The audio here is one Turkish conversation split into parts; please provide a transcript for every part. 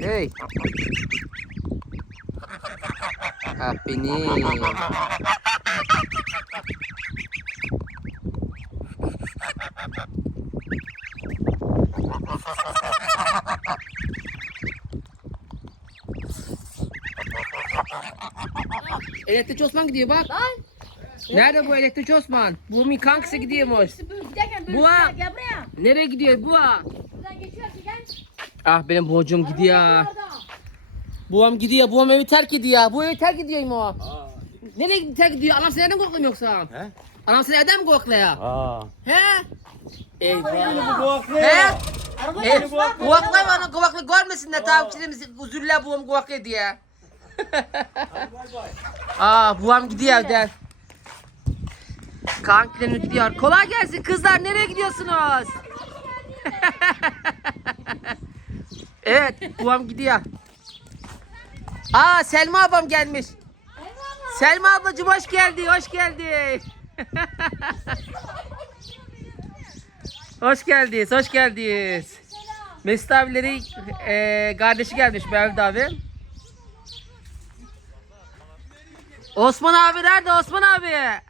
Hey. Ah beni. Elektrikçi Osman gidiyor bak. Lan. Nerede bu elektrikçi Osman? Bu mi kankası gidiyormuş. Giderken böyle Bu ha. gel buraya. Nereye gidiyor bu? ha? Buradan geçiyorsun gel. Ah benim boğacım gidiyor. Buam gidiyor. Buam evi terk ediyor. Bu evi terk ediyor mu? Nereye terk ediyor? Anam seni evden korkluyor yoksa? He? Anam seni evden mi korkluyor? Aa. He? Eyvah. Bu He? Bak. Kuvaklar bana kuvaklı görmesinler takipçilerimiz üzüller buam kuvaklı diye. Aa buam gidiyor evden. Kankilerim gidiyor. Kolay gelsin kızlar nereye gidiyorsunuz? evet buam gidiyor. Aa Selma abam gelmiş. Selma ablacığım hoş geldin, hoş geldin. hoş geldiniz, hoş geldiniz. Mesut abileri e, kardeşi gelmiş Mevlüt abi. Osman abi nerede Osman abi?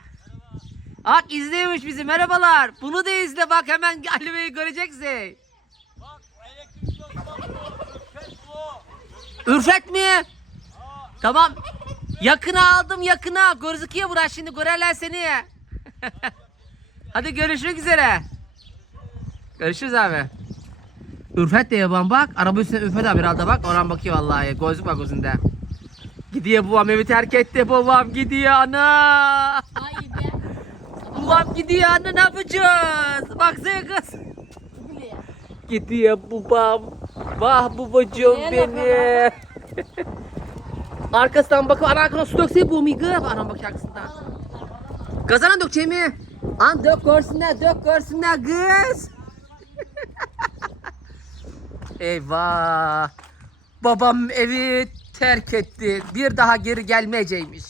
Bak izliyormuş bizi merhabalar. Bunu da izle bak hemen Ali Bey'i göreceksin. Ürfet mi? Tamam. Yakına aldım yakına. Gözüküyor burası şimdi görerler seni. Hadi görüşmek üzere. Görüşürüz abi. Ürfet de yaban bak. Araba üstüne Ürfet abi herhalde bak. Oradan bakıyor vallahi. Gözlük var gözünde. Gidiyor babam evi terk etti. Babam gidiyor ana. Babam gidiyor ana ne yapacağız? Baksana kız. Gidiyor babam. Vah babacığım beni. Arkasından bakıp ana arkasından su dökse bu muydu? Anam bak arkasından. Gazana dökeceğim mi? An dök görsünler, dök görsünler kız. Eyvah. Babam evi terk etti. Bir daha geri gelmeyecekmiş.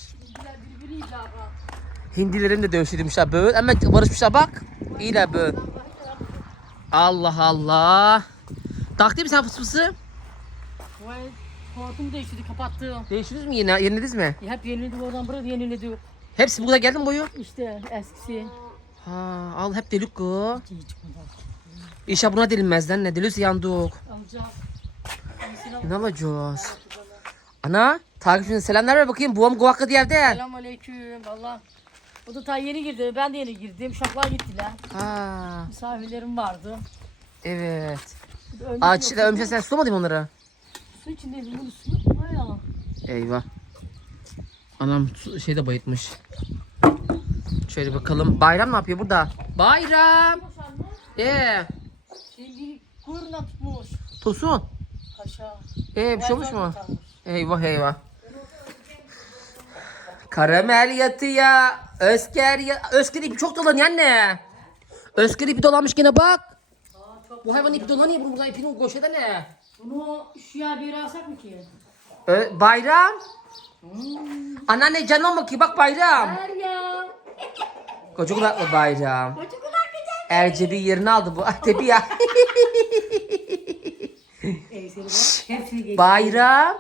Hindilerin de dövüşürmüşler böyle. Ama barışmışlar bak. İyiler böyle. Allah Allah. Taktın mı sen fıs fısı? Vay. Hortumu değiştirdi kapattı. Değiştiniz mi yine? Yenilediniz mi? Ya hep yeniledi oradan buraya yeniledi. Hepsi burada geldi mi boyu? İşte eskisi. Ha, al hep delik o. Hiç çıkmadı. İnşallah buna delinmez lan ne delirse yandık. Alacağız. Ne alacağız? Ana takipçine selamlar ver bakayım. Buam kuvaklı diye evde. Selam aleyküm. Valla. O da ta yeni girdi. Ben de yeni girdim. Şaklar gittiler. Ha, Misafirlerim vardı. evet. Öncesi Ağaç yoktu. ömüşe sen sulamadın mı onları? Su içindeydi. Bunu su yok mu ya? Eyvah. Anam şeyde bayıtmış. Şöyle bakalım. Bayram ne yapıyor burada? Bayram. Ee, Şey bir kuyruğuna tutmuş. Tosun. Kaşa. Ee bir şey olmuş mu? Eyvah eyvah. Karamel yatıyor. Özker ya... Özker ipi çok dolanıyor anne. Özker ipi dolanmış gene bak. Bu hayvan ipi dolanıyor. Bunun buradan ipinin koşuyor da ne? Bunu şu ya bir yere alsak mı ki? Ö- bayram. Anneanne canıma bakıyor bak bayram. Ya. Koca kulaklı bayram. Ercebi yerini aldı bu. Tepi ya. Bayram.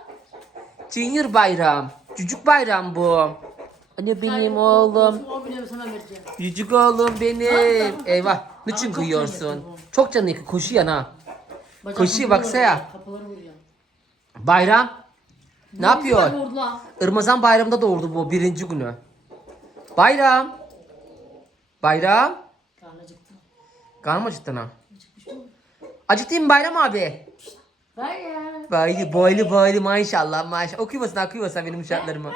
Junior bayram. Çocuk bayram bu. Anne benim oğlum. O bile sana vereceğim. Yücük oğlum benim. Eyvah. Niçin çok kıyıyorsun? Çok canı yakın. Koşuyor ha. Bacak Koşuyor, kapıları baksana. vuruyor, Kapıları vuruyor. Bayram. Ne yapıyor? Vurdular. Irmazan bayramında doğurdu bu birinci günü. Bayram. Bayram. Karnı acıktı. Karnım acıktı ha. Acıktın mı Bayram abi? Ver ya. Boylu boylu maşallah maşallah. Okuymasın okuymasın benim şartlarımı.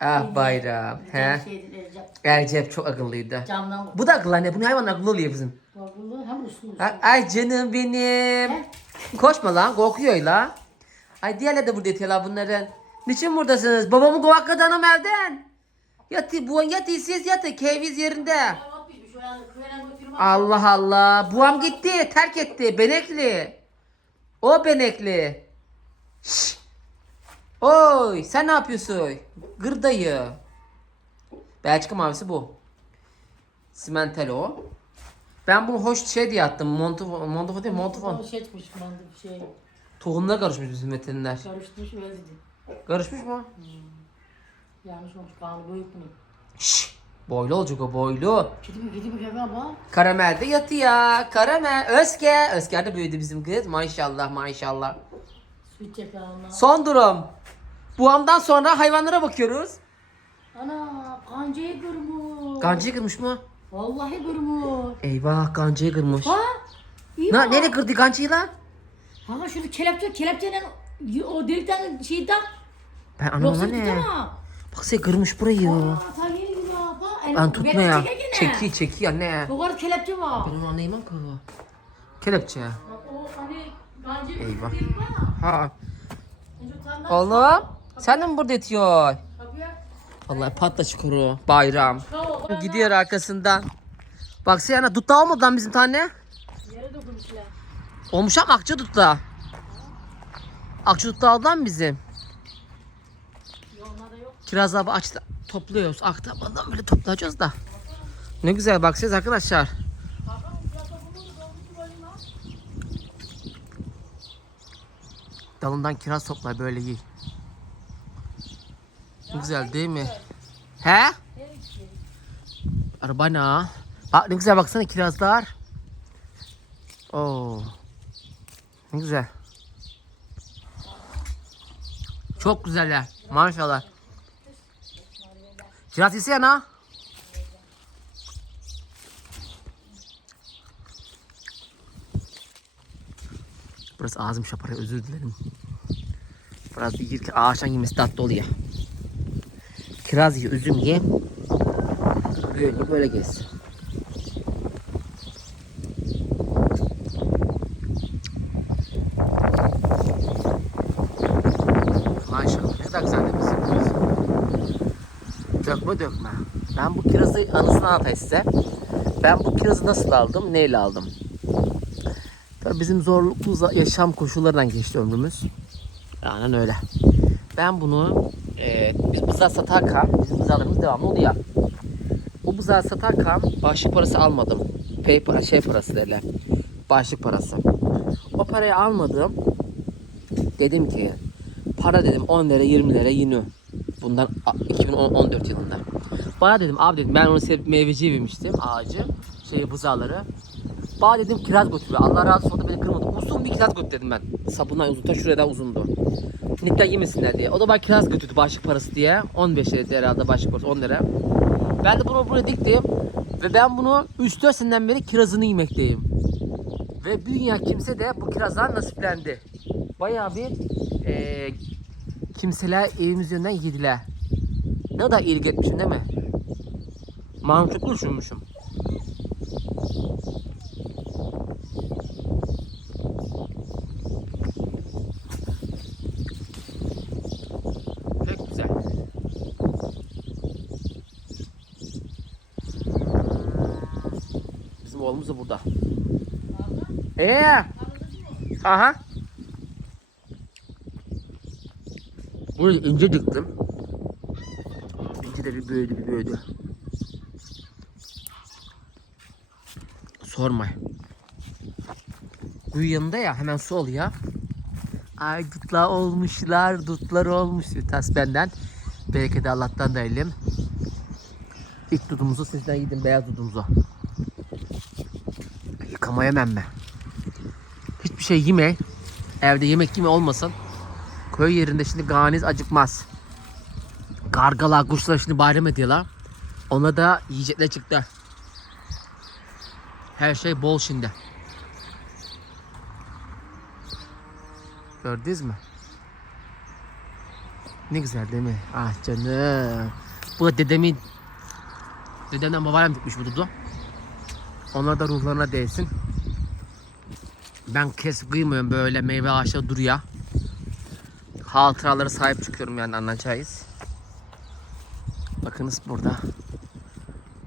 Ah Bayram. He. Vereceğim. Ercep çok akıllıydı. Camdan. Bu da akıllı anne. Bunun hayvan akıllı oluyor bizim. Bakıldı hem usul. Ay, canım benim. Koşma lan korkuyor la. Ay diğerler de burada yatıyorlar bunların. Niçin buradasınız? Babamı kovak adamım evden. Yatı bu yatı siz yatı keyfiz yerinde. Allah Allah. Buam gitti terk etti. Benekli. O benekli. Şşş. Oy sen ne yapıyorsun? Gırdayı. Belçika mavisi bu. Simentel o. Ben bunu hoş şey diye attım. Montofon, montofon değil montofon. Şey çıkmış bandı bir şey. Tohumlar karışmış bizim veteriner. Karıştırmış özledi. Karışmış mı? Yanlış olmuş. Kanı büyük bunun. Şşş. Boylu olacak o boylu. Kedi mi kedi mi kedi abla? Karamel de yatıyor. Karamel. Özge. Özge de büyüdü bizim kız. Maşallah maşallah. Süt yakanına. Son durum. Bu amdan sonra hayvanlara bakıyoruz. Ana kancayı kırmış. Gancayı kırmış mı? Vallahi kırmış. Eyvah gancayı kırmış. Ha? İyi Na, bak. nereye kırdı gancayı lan? Ha şurada kelepçe kelepçeyle o delikten şeyi tak. Ben anlamadım ne. Bak sen kırmış burayı. Aa tabii. Ben tutma ya. Çeki. Çeki anne. Bu kadar kelepçe var. Ben onu anlayamam ki. Kelepçe. Bak o hani kancayı Eyvah. var. Ha. Oğlum. Sen de mi burada yatıyor? kapıya. Vallahi patla çukuru. Bayram. Gidiyor arkasından. Baksana dutta olmadı lan bizim tane. Yere dokunmuşlar. Olmuş ama akça dutta. Akça dutta aldı lan bizim. Kiraz abi açtı. Topluyoruz. Aktabandan böyle toplayacağız da. Ne güzel baksanız arkadaşlar. Dalından kiraz topla böyle yiy. Ne güzel değil mi? He? Arbana. Bak ne güzel baksana kirazlar. Oo. Ne güzel. Çok güzeller. Maşallah. Kiraz yesene ha. Burası ağzım şaparıyor özür dilerim. Biraz bir yirke ağaçtan yemesi tatlı oluyor. Kiraz ye, üzüm ye. Böyle böyle gez. Maşallah ne kadar güzel değil mi? Dökme dökme. Ben bu kirazı anısını anlatayım size. Ben bu kirazı nasıl aldım, neyle aldım? Tabii bizim zorluklu yaşam koşullarından geçti ömrümüz. Aynen öyle. Ben bunu e, biz bızağı satarken, bizim bızağlarımız devamlı oluyor. Bu bızağı satarken başlık parası almadım. Pay para, şey parası derler. Başlık parası. O parayı almadım. Dedim ki para dedim 10 lira 20 lira yeni. Bundan a- 2014 yılında. Bana dedim abi dedim ben onu sevip meyveciye vermiştim ağacı. Şey buzağları. Bana dedim kiraz götürüyor. Allah razı olsun da beni kırmadı. Uzun bir kiraz götür dedim ben. Sapından uzun. Ta şuraya uzundu. Nickler yemesinler diye. O da bana kiraz götürdü başlık parası diye. 15 liraydı herhalde başlık parası 10 lira. Ben de bunu buraya diktim. Ve ben bunu 3-4 seneden beri kirazını yemekteyim. Ve bir dünya kimse de bu kirazdan nasiplendi. Bayağı bir eee kimseler evimiz yönünden yediler. Ne kadar iyilik etmişim değil mi? Mantıklı düşünmüşüm. Pek güzel. Bizim oğlumuz da burada. Ee? Aha. Burayı ince diktim. İnce de bir büyüdü bir büyüdü. Sorma. Kuyu yanında ya hemen su oluyor. Ay dutlar olmuşlar, dutlar olmuş. Tas benden. Belki de Allah'tan da elim. İlk dudumuzu sizden yedim, beyaz dudumuzu. Yıkamaya memme. Hiçbir şey yeme. Evde yemek yeme olmasın. Köy yerinde şimdi ganiz acıkmaz. Gargalar, kuşlar şimdi bayram ediyorlar. Ona da yiyecekler çıktı. Her şey bol şimdi. Gördünüz mü? Ne güzel değil mi? Ah canım. Bu dedemin dedemden babaannem dikmiş bu dudu. Onlar da ruhlarına değsin. Ben kes kıymıyorum böyle meyve ağaçları duruyor. Hatıralara sahip çıkıyorum yani anlayacağız. Bakınız burada.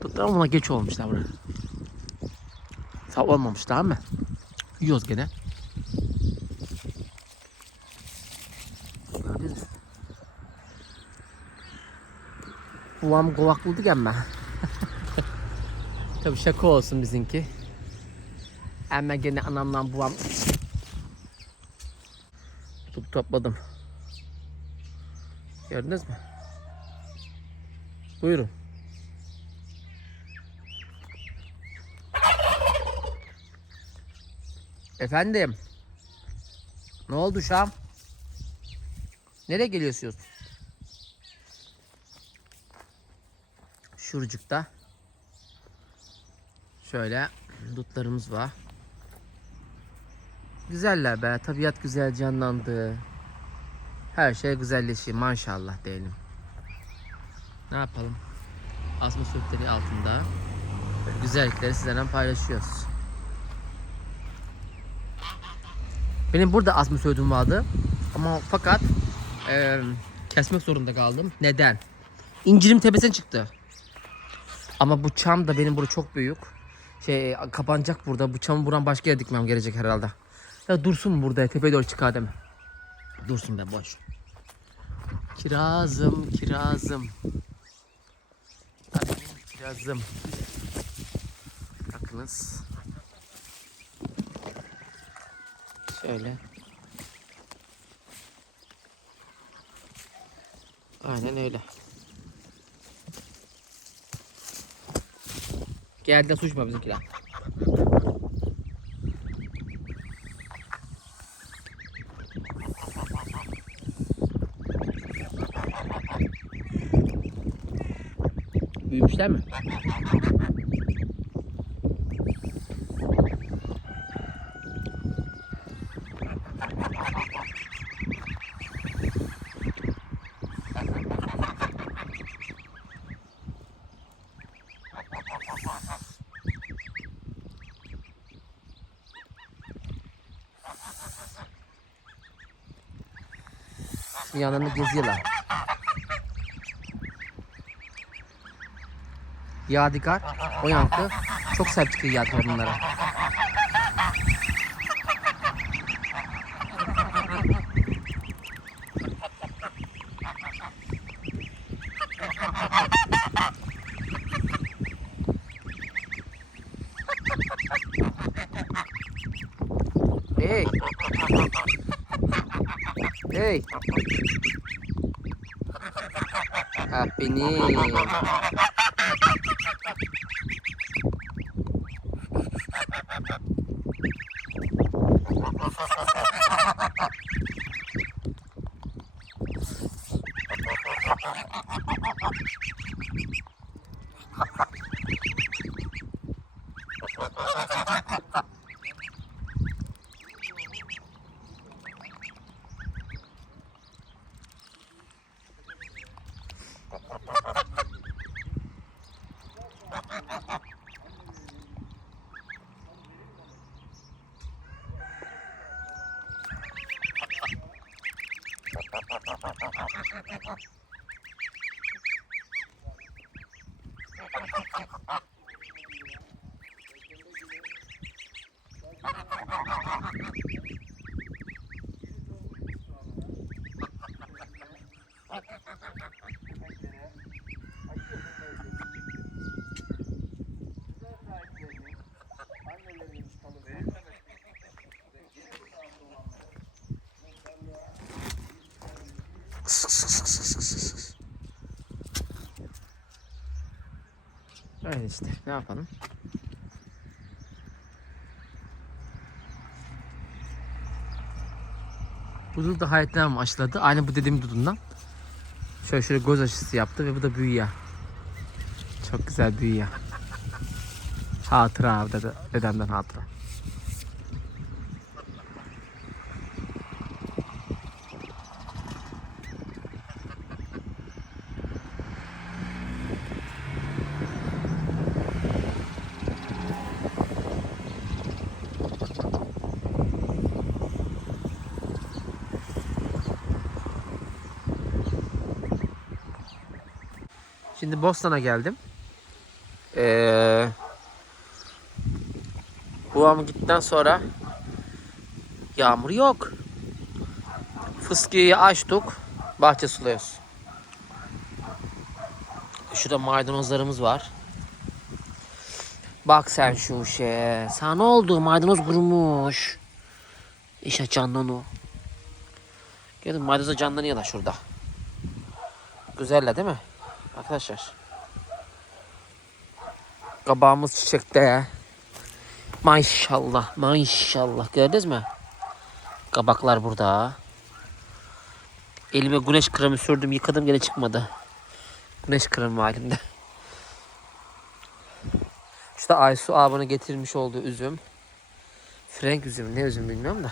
Dutlar ama geç olmuşlar burada. Sağ olmamış daha mı? Yiyoruz gene. Kovak bulduk ama. Tabi şaka olsun bizimki. Ama gene anamla babam Dut topladım. Gördünüz mü? Buyurun. Efendim. Ne oldu Şam? Nereye geliyorsunuz? Şuracıkta. Şöyle dutlarımız var. Güzeller be. Tabiat güzel canlandı. Her şey güzelleşiyor maşallah diyelim. Ne yapalım? Asma sökleri altında güzellikleri sizlerle paylaşıyoruz. Benim burada asma söğüdüm vardı. Ama fakat eee, kesmek zorunda kaldım. Neden? İncirim tepesine çıktı. Ama bu çam da benim burada çok büyük. Şey kapanacak burada. Bu çamı buradan başka yere dikmem gerekecek herhalde. Ya dursun burada tepeye doğru çıkar mi? Dursun be boş. Kirazım, kirazım. Kirazım. Bakınız. Şöyle. Aynen öyle. Geldi suçma bizimkiler. Büyümüşler mi? Şimdi yanlarında geziyorlar. Yadigar, o yankı. Çok sert çıkıyor yadigar bunlara. Hey. Hey. Aferin. Öyle işte. Ne yapalım? Bu dul da hayattan başladı. Aynı bu dediğim dudundan. Şöyle şöyle göz aşısı yaptı ve bu da büyüyor. Çok güzel büyüyor. Hatıra dede, dedemden hatıra. Şimdi Bostan'a geldim. Ee, babam gittikten sonra yağmur yok. Fıskiyeyi açtık. Bahçe suluyoruz. Şurada maydanozlarımız var. Bak sen şu şey. Sana ne oldu? Maydanoz kurumuş. İş açandan o. Gelin maydanoza canlanıyorlar şurada. Güzeller değil mi? Arkadaşlar. Kabağımız çiçekte. Maşallah, maşallah. Gördünüz mü? Kabaklar burada. Elime güneş kremi sürdüm, yıkadım gene çıkmadı. Güneş kremi var elimde. İşte Aysu abone getirmiş olduğu üzüm. Frank üzüm, ne üzüm bilmiyorum da.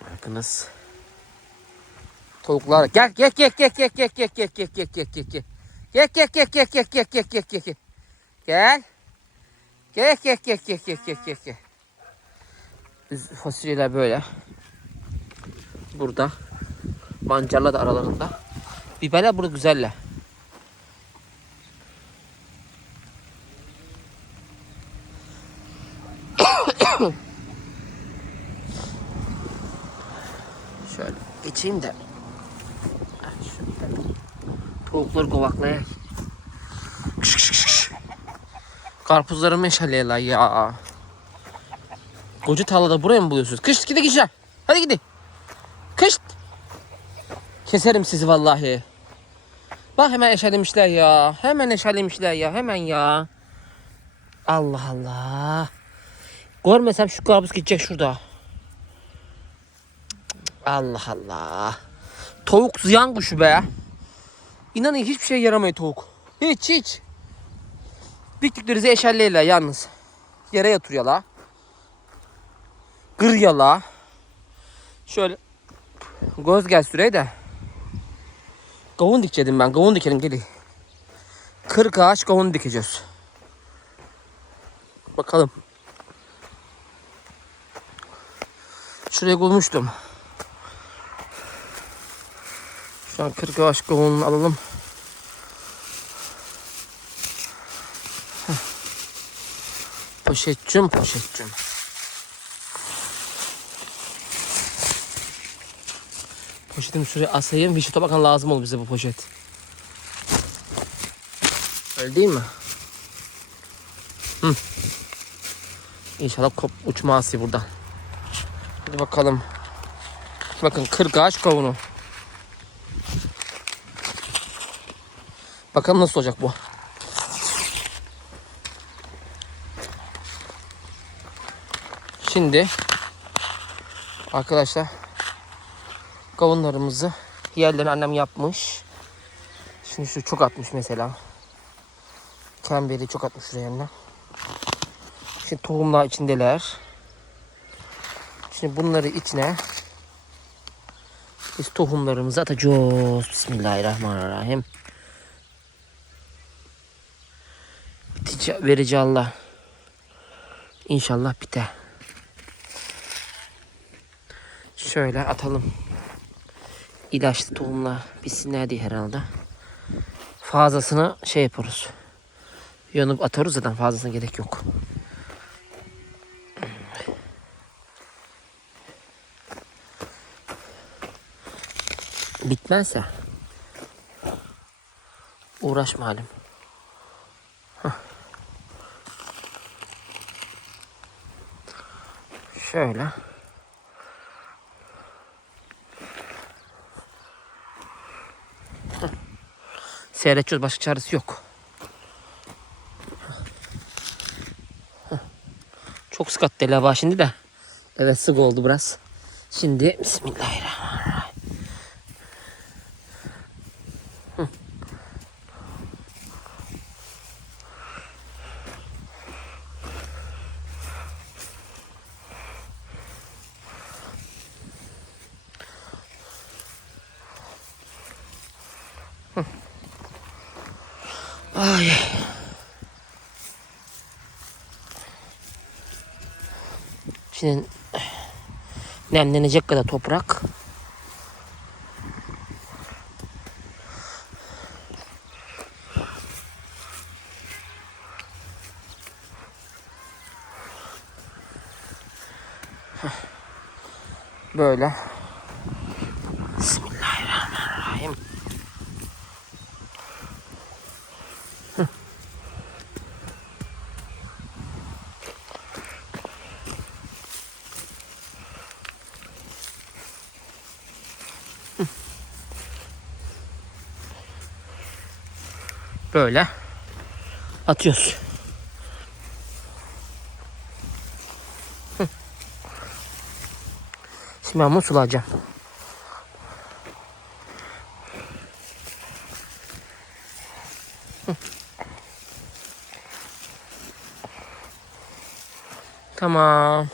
Bakınız. Tavuklar gel gel gel gel gel gel gel gel gel gel gel gel gel. Gel gel gel gel gel gel gel gel gel gel. Gel. Gel gel gel gel gel gel gel gel. Fasulyeler böyle. Burada. Mancarla da aralarında. Biberler burada güzeller. Şöyle geçeyim de. Tavukları kovaklaya. Karpuzları meşaleyle ya. Koca tarlada buraya mı buluyorsunuz? Kış gidi kışa. Hadi gidi. Kış. Keserim sizi vallahi. Bak hemen eşelemişler ya. Hemen eşelemişler ya. Hemen ya. Allah Allah. Görmesem şu karpuz gidecek şurada. Allah Allah. Tavuk ziyan kuşu be. İnanın hiçbir şey yaramıyor tavuk. Hiç hiç. Diktiklerinizi eşerleyle yalnız. Yere yatırıyorlar. Kırıyorlar. Şöyle göz gel süreye de. Kavun dikeceğim ben. Kavun dikelim gelin. 40 ağaç kavun dikeceğiz. Bakalım. Şuraya bulmuştum. Şu an 40 ağaç kavununu alalım. Poşetçim poşetçim. Poşetimi şuraya asayım. Vişi tobakan lazım olur bize bu poşet. Öyle değil mi? Hı. İnşallah kop uçmaz buradan. Hadi bakalım. Bakın 40 ağaç kavunu. Bakalım nasıl olacak bu. Şimdi arkadaşlar kavunlarımızı yerlerini annem yapmış. Şimdi şu çok atmış mesela. Kemberi çok atmış şuraya annem. Şimdi tohumlar içindeler. Şimdi bunları içine biz tohumlarımızı atacağız. Bismillahirrahmanirrahim. Verici Allah. İnşallah biter. Şöyle atalım. İlaçlı tohumlar bitsinler diye herhalde. Fazlasını şey yapıyoruz. Yanıp atarız zaten fazlasına gerek yok. Bitmezse uğraşma halim. Şöyle. Seyredeceğiz başka çaresi yok. Çok sıkat delava şimdi de. Evet sık oldu biraz. Şimdi Bismillahirrahmanirrahim. Ay. Şimdi nemlenecek kadar toprak. Böyle. Böyle atıyoruz. Şimdi ben bunu sulayacağım. Tamam.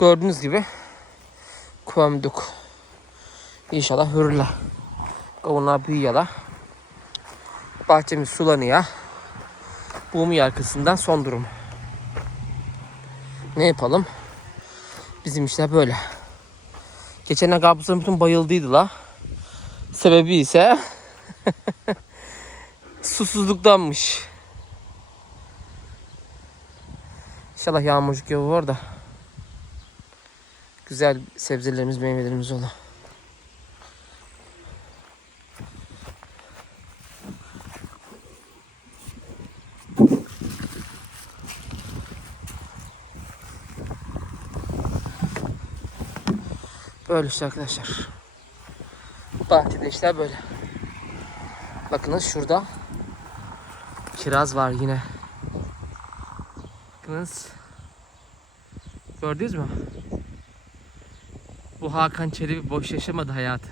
Gördüğünüz gibi koyduk. İnşallah hürle. Kavunlar büyüyorlar. Bahçemiz sulanıyor. Buğum arkasından son durum. Ne yapalım? Bizim işler böyle. Geçen kabusların bütün bayıldıydı la. Sebebi ise susuzluktanmış. İnşallah yağmurcuk yolu var da güzel sebzelerimiz, meyvelerimiz olur. Böyle işte arkadaşlar. Bahçede işler böyle. Bakınız şurada kiraz var yine. Bakınız. Gördünüz mü? Bu Hakan Çelebi boş yaşamadı hayatı.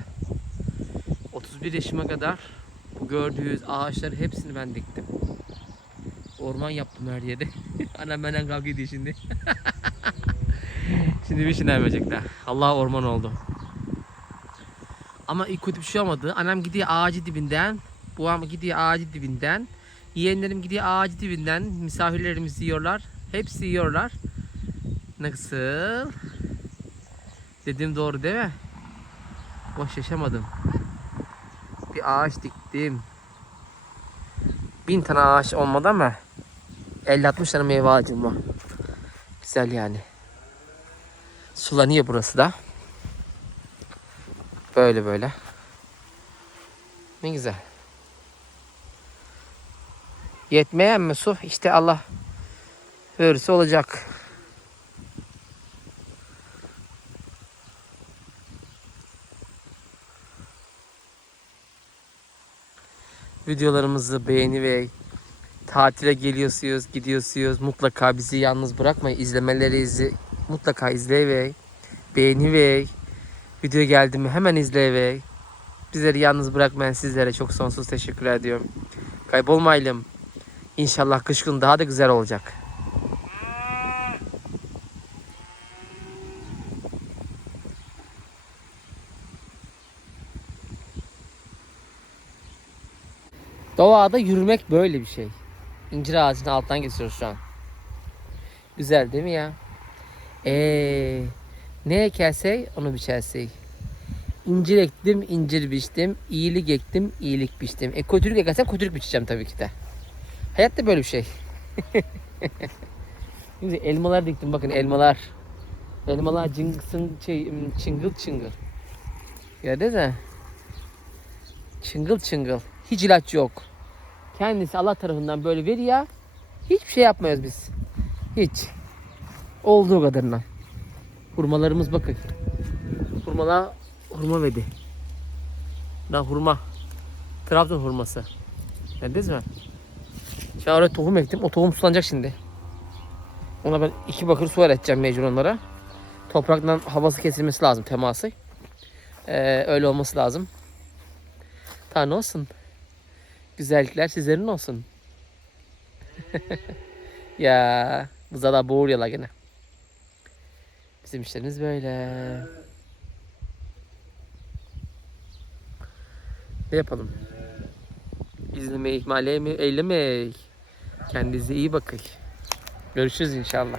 31 yaşıma kadar bu gördüğünüz ağaçları hepsini ben diktim. Orman yaptım her yere. Anam benden kavga ediyor şimdi. şimdi bir şey demeyecekler. Allah orman oldu. Ama ilk kötü bir şey olmadı. Annem gidiyor ağacı dibinden. Babam gidiyor ağacı dibinden. Yeğenlerim gidiyor ağacı dibinden. Misafirlerimiz yiyorlar. Hepsi yiyorlar. Nasıl? Dediğim doğru değil mi? Boş yaşamadım. Bir ağaç diktim. Bin tane ağaç olmadı ama 50-60 tane meyve ağacım var. Güzel yani. Sulanıyor burası da. Böyle böyle. Ne güzel. Yetmeyen mi su? İşte Allah verirse olacak. Videolarımızı beğeni ve tatile geliyorsunuz, gidiyorsunuz. Mutlaka bizi yalnız bırakmayın. İzlemelerinizi mutlaka izleyin. Beğeni ve video geldi mi hemen izleyin. Bizleri yalnız bırakmayan sizlere çok sonsuz teşekkür ediyorum. Kaybolmayalım. İnşallah kış günü daha da güzel olacak. Doğada yürümek böyle bir şey. İncir ağacının alttan geçiyoruz şu an. Güzel değil mi ya? Eee ne ekersey onu biçersey. İncir ektim, incir biçtim. İyilik ektim, iyilik biçtim. E kötülük ekersem kötülük biçeceğim tabii ki de. Hayat da böyle bir şey. Şimdi elmalar diktim bakın elmalar. Elmalar cıngısın şey, çıngıl çıngıl. Gördünüz mü? Çıngıl çıngıl. Hiç ilaç yok. Kendisi Allah tarafından böyle veriyor. Hiçbir şey yapmıyoruz biz. Hiç. Olduğu kadarına. Hurmalarımız bakın. Hurmalar hurma verdi. Da hurma. Trabzon hurması. Mü? Şu an oraya tohum ektim. O tohum sulanacak şimdi. Ona ben iki bakır su öğreteceğim mecbur onlara. Topraktan havası kesilmesi lazım teması. Ee, öyle olması lazım. Tanrı olsun. Güzellikler sizlerin olsun. ya bu da boğuruyorlar gene. Bizim işlerimiz böyle. Ne yapalım? İzlemeyi ihmal eylemeyin. Kendinize iyi bakın. Görüşürüz inşallah.